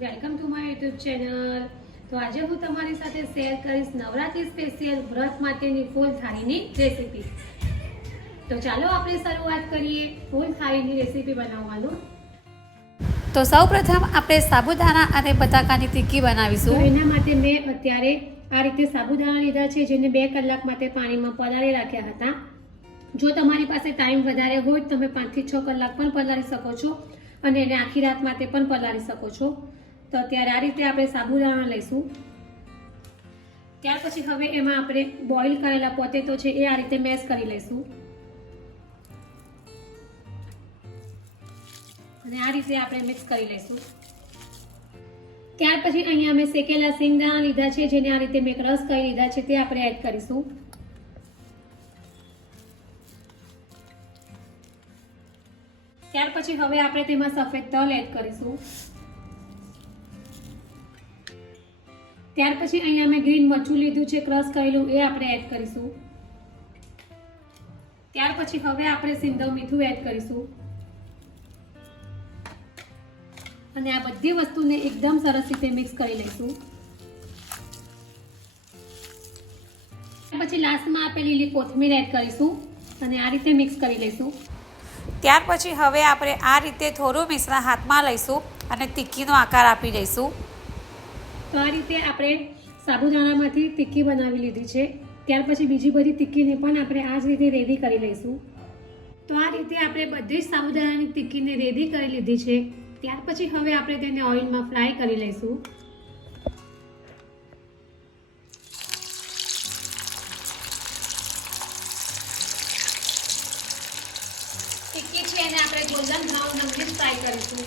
Welcome to my YouTube channel. તો આજે હું તમારી સાથે શેર કરીશ નવરાત્રી સ્પેશિયલ વ્રત માટેની ફૂલ થાળીની રેસીપી। તો ચાલો આપણે શરૂઆત કરીએ ફૂલ થાળીની રેસીપી બનાવવાનું। તો સૌપ્રથમ આપણે સાબુદાણા અને બટાકાની ટિક્કી બનાવીશું। તો એના માટે મેં અત્યારે આ રીતે સાબુદાણા લીધા છે, જેને 2 કલાક માટે પાણીમાં પલાળી રાખ્યા હતા। જો તમારી પાસે ટાઈમ વધારે હોય તો તમે 5 થી 6 કલાક પણ પલાળી શકો છો અને એને આખી રાત માટે પણ પલાળી શકો છો। તો અત્યારે આ રીતે આપણે સાબુદાણા લઈશું। ત્યાર પછી હવે એમાં આપણે બોઇલ કરેલા પોટેટો છે એ આ રીતે મેશ કરી લઈશું અને આ રીતે આપણે મિક્સ કરી લઈશું। ત્યાર પછી અહીંયા મેં શેકેલા સિંગદાણા લીધા છે, જેને આ રીતે મેં ક્રશ કરી લીધા છે, તે આપણે એડ કરીશું। ત્યાર પછી હવે આપણે તેમાં સફેદ તલ એડ કરીશું। ત્યાર પછી અહીંયા મેં ગ્રીન મરચું લીધું છે ક્રશ કરેલું, એ આપણે એડ કરીશું। ત્યાર પછી હવે આપણે સિંધવ મીઠું એડ કરીશું અને આ બધી વસ્તુને એકદમ સરસ રીતે મિક્સ કરી લઈશું। પછી લાસ્ટમાં આપણે લીલી કોથમીર એડ કરીશું અને આ રીતે મિક્સ કરી લઈશું। ત્યાર પછી હવે આપણે આ રીતે થોડું મિશ્રણ હાથમાં લઈશું અને ટિક્કીનો આકાર આપી દઈશું। તો આ રીતે આપણે સાબુદાણામાંથી ટિક્કી બનાવી લીધી છે। ત્યાર પછી બીજી બધી ટિક્કીને પણ આપણે આ જ રીતે રેડી કરી લઈશું। તો આ રીતે આપણે બધી જ સાબુદાણાની ટિક્કીને રેડી કરી લીધી છે। ત્યાર પછી હવે આપણે તેને ઓઇલમાં ફ્રાય કરી લઈશું। ટિક્કી છે એને આપણે ગોલ્ડન બ્રાઉન રંગની ફ્રાય કરીશું।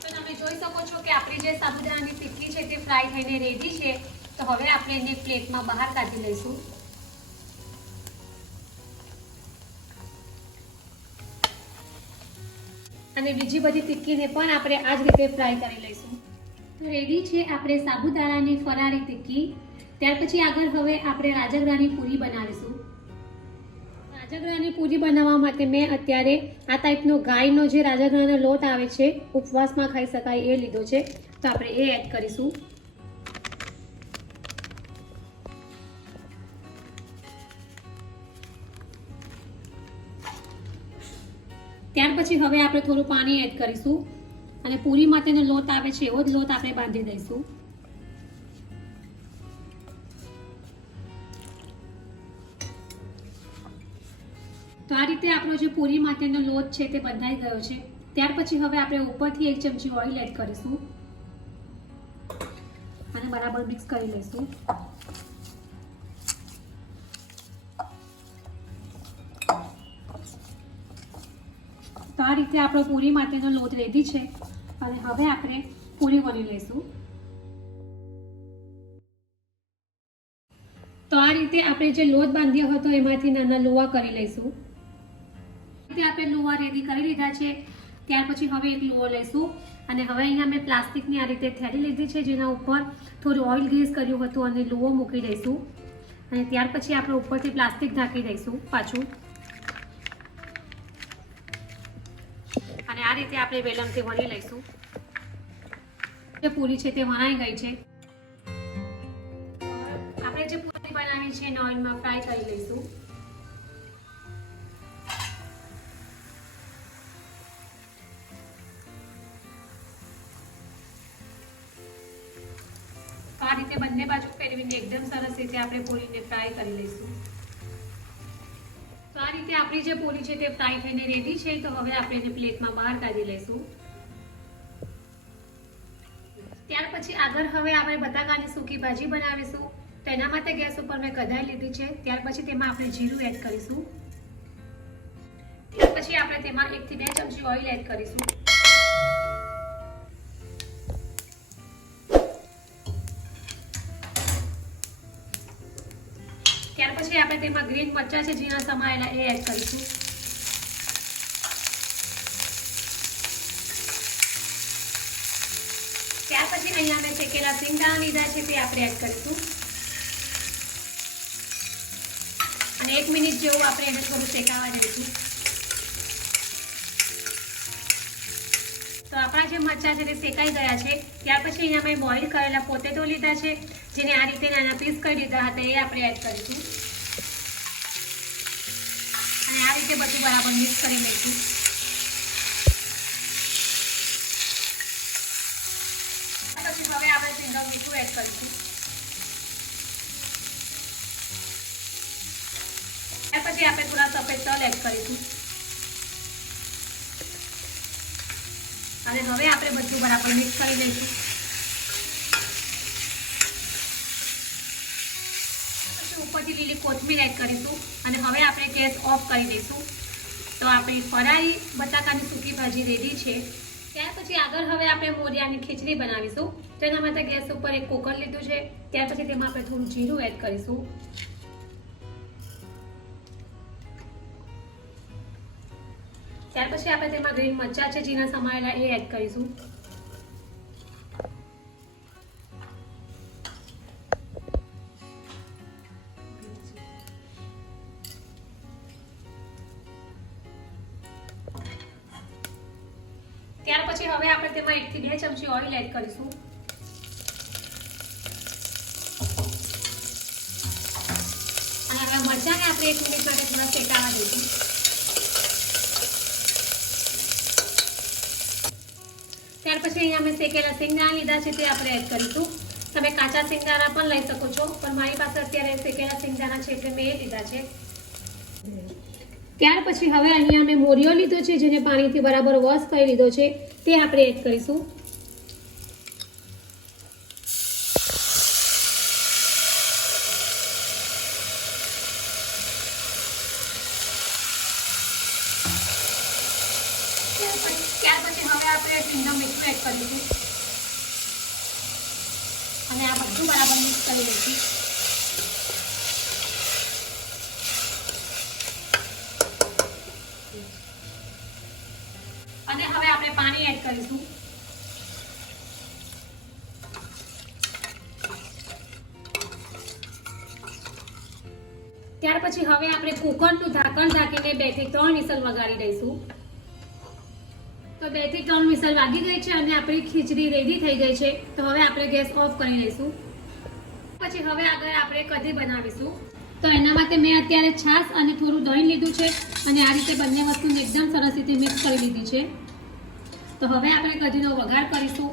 તો તમે જોઈ શકો છો કે આપણી જે સાબુદાણાની ટિક્કી છે તે ફ્રાય થઈને રેડી છે। તો હવે આપણે એને પ્લેટમાં બહાર કાઢી લઈશું। અને બીજી બધી ટિક્કીને પણ આપણે આ જ રીતે ફ્રાય કરી લઈશું। તો રેડી છે આપણે સાબુદાણાની ફરાળી ટિક્કી। ત્યાર પછી આગળ હવે આપણે રાજગરાની પૂરી બનાવીશું। રાજગરાની પૂરી બનાવવા માટે મેં અત્યારે આ ટાઈપનો ગાયનો જે રાજગરાનો લોટ આવે છે, ઉપવાસમાં ખાઈ શકાય, એ લીધો છે। તો આપણે એ એડ કરીશું। ત્યાર પછી હવે આપણે થોડું પાણી એડ કરીશું અને પૂરી માટેનો લોટ આવે છે એવો જ લોટ આપણે બાંધી દઈશું। તો આ રીતે આપણો જે પૂરી માટેનો લોટ છે તે બંધાઈ ગયો છે। ત્યાર પછી હવે આપણે ઉપરથી 1 ચમચી ઓઇલ એડ કરીશું અને બરાબર મિક્સ કરી લઈશું। તો આ રીતે આપણો પૂરી માટેનો લોટ રેડી છે અને હવે આપણે પૂરી વણી લઈશું। તો આ રીતે આપણે જે લોટ બાંધ્યો હતો એમાંથી નાના લોવા કરી લઈશું। આપણે લોવા રેડી કરી લીધા છે। ત્યાર પછી હવે એક લોવો લઈશું અને હવે અહીંયા મેં પ્લાસ્ટિકની આ રીતે થેલી લીધી છે, જેના ઉપર થોડું ઓઇલ ગ્રીસ કર્યું હતું અને લોવો મૂકી દઈશું અને ત્યાર પછી આપણે ઉપરથી પ્લાસ્ટિક ઢાંકી દઈશું પાછું અને આ રીતે આપણે વેલણથી વણી લઈશું। જે પૂરી છે તે વણાઈ ગઈ છે। આપણે જે પૂરી બનાવી છે એને ઓઇલમાં ફ્રાય કરી લઈશું। આ રીતે બંને બાજુ ફેરવીને એકદમ સરસ રીતે આપણે પૂરીને ફ્રાય કરી લઈશું। તો આ રીતે આપણી જે પૂરી છે તે ફ્રાય થઈને રેડી છે। તો હવે આપણે એને પ્લેટમાં બહાર કાઢી લઈશું। ત્યાર પછી આગળ હવે આપણે બટાકાની સૂકી ભાજી બનાવીશું। તો એના માટે ગેસ ઉપર મેં કઢાઈ લીધી છે। ત્યાર પછી તેમાં આપણે જીરું એડ કરીશું। ત્યાર પછી આપણે તેમાં 1 થી 2 ચમચી ઓઇલ એડ કરીશું। ત્યાર પછી આપણે તેમાં ગ્રીન મરચા છે ઝીણા સમારેલા, એ એડ કરીશું। ત્યાર પછી અહીંયા મેં શેકેલા સિંગદાણા લીધા છે તે આપણે એડ કરીશું અને 1 મિનિટ જેવું આપણે એને થોડું શેકાવા દઈશું। તો આપણા જે મરચાં છે તે શેકાઈ ગયા છે. ત્યાર પછી અહીંયા મેં બોઇલ કરેલા પોટેટો લીધા છે, જેને આ રીતે નાના પીસ કરી દીધા હતા, એ આપણે એડ કરીશું અને આ રીતે બધું બરાબર મિક્સ કરી લઈશું. પછી હવે આપણે સિંગલ મીઠું એડ કરીશું. ત્યાર પછી આપણે થોડા સફેદ તલ એડ કરીશું અને હવે આપણે બધું બરાબર મિક્સ કરી લઈશું. પછી ઉપરથી લીલી કોથમીર એડ કરીશું અને હવે આપણે ગેસ ઓફ કરી દઈશું. તો આપણી ફરાળી બટાકાની સૂકી ભાજી રેડી છે. ત્યાર પછી આગળ હવે આપણે મોરિયાની ખીચડી બનાવીશું. તેના માટે ગેસ ઉપર એક કુકર લીધું છે. ત્યાર પછી તેમાં આપણે થોડું જીરું એડ કરીશું. ત્યાર પછી આપણે તેમાં ગ્રીન મરચાં છે ઝીણા સમારેલા, એ એડ કરીશું. ત્યાર પછી હવે આપણે તેમાં 1 થી 2 ચમચી ઓઇલ એડ કરીશું અને હવે મરચાંને આપણે 1 મિનિટ માટે થોડા શેકાવા દઈશું. ત્યાર પછી અહીંયા મેં શેકેલા સિંગદાણા લીધા છે, તે આપણે એડ કરીશું. તમે કાચા સિંગદાણા પણ લઈ શકો છો, પણ મારી પાસે અત્યારે શેકેલા સિંગદાણા છે એટલે મેં એ લીધા છે. ત્યાર પછી હવે અહીંયા મેં મોરિયો લીધો છે, જેને પાણીથી બરાબર વોશ કરી લીધો છે, તે આપણે એડ કરીશું. ત્યાર પછી હવે આપણે સિંગમ મીઠું એડ કરીશું અને આ બધું બરાબર મિક્સ કરી લઈશું. અને હવે આપણે પાણી એડ કરીશું. ત્યાર પછી હવે આપણે કુકરનું ઢાંકણ ઢાંકીને 2 થી 3 વિસલ વગાડી દઈશું. તો 2 થી 3 વિસલ વાગી ગઈ છે અને આપણી ખીચડી રેડી થઈ ગઈ છે. તો હવે આપણે ગેસ ઓફ કરી લઈશું. પછી હવે આગળ આપણે કઢી બનાવીશું. તો એના માટે મેં અત્યારે છાશ અને થોડું દહીં લીધું છે અને આ રીતે બંને વસ્તુને એકદમ સરસ રીતે મિક્સ કરી લીધી છે. તો હવે આપણે કઢીનો વઘાર કરીશું.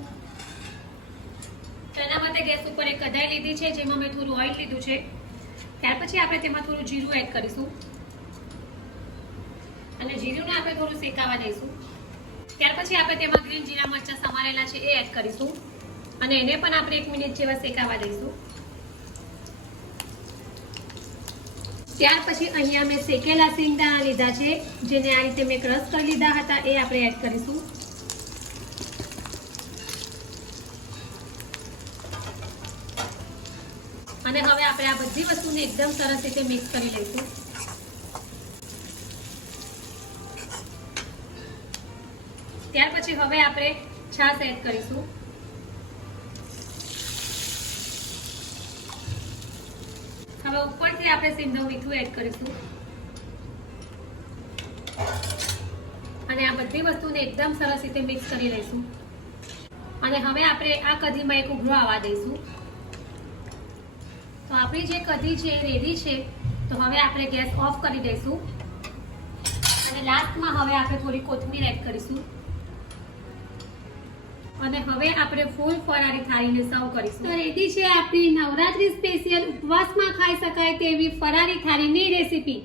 તો એના માટે ગેસ ઉપર એક કઢાઈ લીધી છે, જેમાં મેં થોડું ઓઇલ લીધું છે. ત્યાર પછી આપણે તેમાં થોડું જીરું એડ કરીશું અને જીરુંને આપણે થોડું શેકાવા દઈશું. ત્યાર પછી આપણે તેમાં ગ્રીન જીરા મરચાં સમારેલા છે, એ એડ કરીશું અને એને પણ આપણે 1 મિનિટ જેવા શેકાવા દઈશું. ત્યાર પછી અહીંયા મેં શેકેલા સિંગદાણા લીધા છે, જેને આ રીતે મેં ક્રશ કરી લીધા હતા, એ આપણે એડ કરીશું. અને હવે આપણે આ બધી વસ્તુને એકદમ સરસ રીતે મિક્સ કરી લઈશું. ત્યાર પછી હવે આપણે છાશ એડ કરીશું. હવે ઉપરથી આપણે સિંધવ મીઠું એડ કરીશું અને આ બધી વસ્તુને એકદમ સરસ રીતે મિક્સ કરી લઈશું. અને હવે આપણે આ કઢીમાં એક ઉભરો આવવા દઈશું. તો આપણી જે કઢી છે એ રેડી છે. તો હવે આપણે ગેસ ઓફ કરી દઈશું અને લાસ્ટમાં હવે આપણે થોડી કોથમીર એડ કરીશું અને હવે આપણે ફૂલ ફરાળી થાળીને સર્વ કરીશું. તો રેડી છે આપણી નવરાત્રી સ્પેશિયલ ઉપવાસમાં ખાઈ શકાય તેવી ફરાળી થાળીની રેસીપી.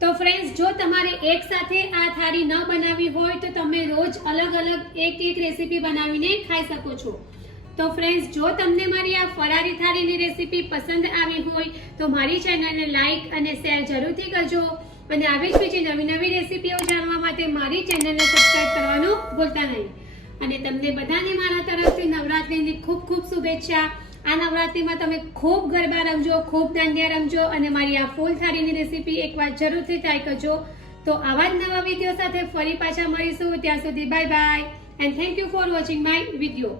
તો ફ્રેન્ડ્સ, જો તમારે એક સાથે આ થાળી ન બનાવવી હોય તો તમે રોજ અલગ અલગ એક રેસીપી બનાવીને ખાઈ શકો છો. તો ફ્રેન્ડ્સ, જો તમને મારી આ ફરાળી થાળીની રેસીપી પસંદ આવી હોય તો મારી ચેનલને લાઈક અને શેર જરૂરથી કરજો અને આવી જ બીજી નવી રેસીપીઓ જાણવા માટે મારી ચેનલને સબસ્ક્રાઇબ કરવાનું ભૂલતા નહીં. અને તમને બધાને મારા તરફથી નવરાત્રિની ખૂબ ખૂબ શુભેચ્છા. આ નવરાત્રિમાં તમે ખૂબ ગરબા રમજો, ખૂબ દાંડિયા રમજો અને મારી આ ફૂલ થાળીની રેસીપી એકવાર જરૂરથી ટ્રાય કરજો. તો આવા જ નવા વિડીયો સાથે ફરી પાછા મળીશું. ત્યાં સુધી bye bye and thank you for watching my video.